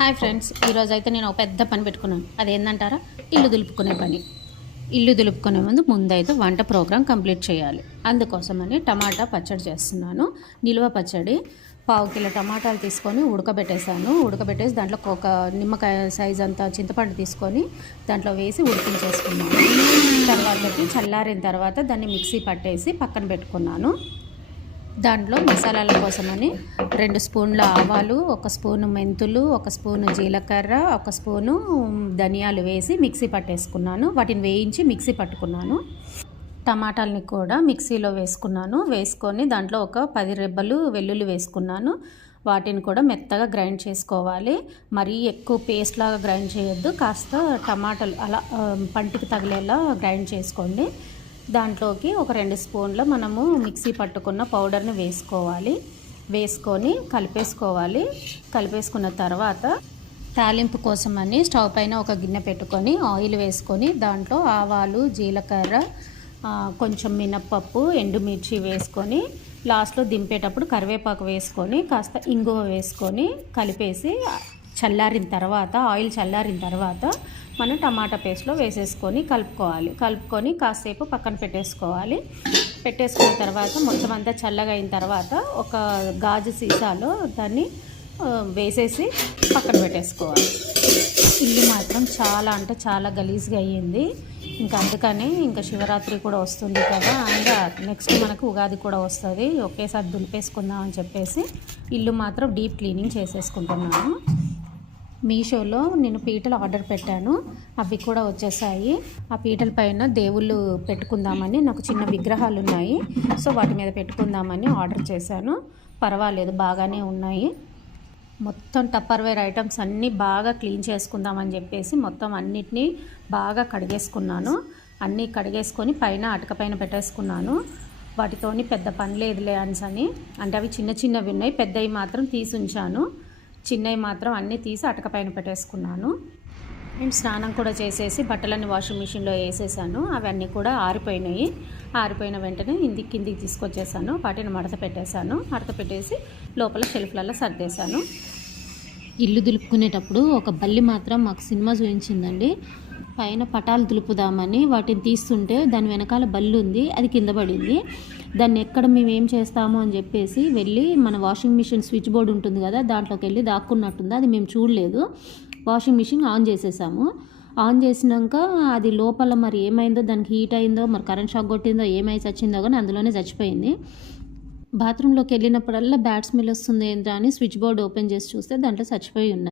Hi friends, ఈరోజు అయితే నేను ఒక పెద్ద పని పెట్టుకున్నాను. అదేంటంటారా? ఇల్లు దులుపుకునే పని. ఇల్లు దులుపుకునే ముందైతే వంట ప్రోగ్రాం కంప్లీట్ చేయాలి. అందుకోసమని టమాటా పచ్చడి చేస్తున్నాను. నిల్వ పచ్చడి. 1/2 కిలో టమాటాలు తీసుకొని ఉడకబెట్టేసాను. ఉడకబెట్టేసి దాంట్లో ఒక నిమ్మకాయ సైజ్ అంతా చింతపండు తీసుకొని దాంట్లో వేసి ఉడికించేసుకున్నాను. తర్వాతకి చల్లారిన తర్వాత దాన్ని మిక్సీ పట్టేసి పక్కన పెట్టుకున్నాను. దాంట్లో మసాలాల కోసమని 2 స్పూన్ల ఆవాలు, 1 స్పూను మెంతులు, 1 స్పూను జీలకర్ర, 1 స్పూను ధనియాలు వేసి మిక్సీ పట్టేసుకున్నాను. వాటిని వేయించి మిక్సీ పట్టుకున్నాను. టమాటాలని కూడా మిక్సీలో వేసుకొని దాంట్లో ఒక 10 రెబ్బలు వెల్లుల్లి వేసుకున్నాను. వాటిని కూడా మెత్తగా గ్రైండ్ చేసుకోవాలి. మరీ ఎక్కువ పేస్ట్ లాగా గ్రైండ్ చేయొద్దు. కాస్త టమాటాలు అలా పంటికి తగిలేలా గ్రైండ్ చేసుకోండి. దాంట్లోకి ఒక 2 స్పూన్ల మనము మిక్సీ పట్టుకున్న పౌడర్ని వేసుకొని కలిపేసుకున్న తర్వాత తాలింపు కోసమని స్టవ్ పైన ఒక గిన్నె పెట్టుకొని ఆయిల్ వేసుకొని దాంట్లో ఆవాలు, జీలకర్ర, కొంచెం మినప్పప్పు, ఎండుమిర్చి వేసుకొని లాస్ట్లో దింపేటప్పుడు కరివేపాకు వేసుకొని కాస్త ఇంగువ వేసుకొని కలిపేసి ఆయిల్ చల్లారిన తర్వాత మనం టమాటా పేస్ట్లో వేసేసుకొని కలుపుకొని కాసేపు పక్కన పెట్టేసుకున్న తర్వాత మొత్తం అంతా చల్లగా అయిన తర్వాత ఒక గాజు సీసాలో దాన్ని వేసేసి పక్కన పెట్టేసుకోవాలి. ఇల్లు మాత్రం చాలా అంటే చాలా గలీజ్గా అయ్యింది. అందుకని శివరాత్రి కూడా వస్తుంది కదా, ఇంకా నెక్స్ట్ మనకు ఉగాది కూడా వస్తుంది, ఒకేసారి దులిపేసుకుందాం అని చెప్పేసి ఇల్లు మాత్రం డీప్ క్లీనింగ్ చేసేసుకుంటున్నాను. మీషోలో నేను పీటలు ఆర్డర్ పెట్టాను. అవి కూడా వచ్చేసాయి. ఆ పీటల పైన దేవుళ్ళు పెట్టుకుందామని, నాకు చిన్న విగ్రహాలు ఉన్నాయి, సో వాటి మీద పెట్టుకుందామని ఆర్డర్ చేశాను. పర్వాలేదు, బాగానే ఉన్నాయి. మొత్తం టప్పర్వేర్ ఐటమ్స్ అన్నీ బాగా క్లీన్ చేసుకుందామని చెప్పేసి మొత్తం అన్నిటినీ బాగా కడిగేసుకున్నాను. అన్నీ కడిగేసుకొని పైన అటక పైన పెట్టేసుకున్నాను. వాటితోని పెద్ద పని లేదులే అని, అంటే అవి చిన్నవి ఉన్నాయి, పెద్దవి మాత్రం తీసి ఉంచాను. చిన్నవి మాత్రం అన్నీ తీసి అటక పైన పెట్టేసుకున్నాను. నేను స్నానం కూడా చేసేసి బట్టలన్నీ వాషింగ్ మిషన్లో వేసేసాను. అవన్నీ కూడా ఆరిపోయిన వెంటనే కిందికి తీసుకొచ్చేసాను. వాటిని మడత పెట్టేసి లోపల షెల్ఫ్లలో సర్దేశాను. ఇల్లు దులుపుకునేటప్పుడు ఒక బల్లి మాత్రం మాకు సినిమా చూపించిందండి. పైన పటాలు దులుపుదామని వాటిని తీస్తుంటే దాని వెనకాల బల్లి ఉంది, అది కింద పడింది. దాన్ని ఎక్కడ మేము ఏం చేస్తాము అని చెప్పేసి వెళ్ళి మన వాషింగ్ మిషన్ స్విచ్ బోర్డు ఉంటుంది కదా, దాంట్లోకి వెళ్ళి దాక్కున్నట్టుంది. అది మేము చూడలేదు. వాషింగ్ మిషన్ ఆన్ చేసేసాము. ఆన్ చేసినాక అది లోపల మరి ఏమైందో, దానికి హీట్ అయిందో, మరి కరెంట్ షాక్ కొట్టిందో, ఏమై చచ్చిందో కానీ అందులోనే చచ్చిపోయింది. బాత్రూంలోకి వెళ్ళినప్పుడల్లా బ్యాడ్ స్మెల్ వస్తుంది ఏంటో అని స్విచ్ బోర్డు ఓపెన్ చేసి చూస్తే దాంట్లో చచ్చిపోయి ఉన్నాయి.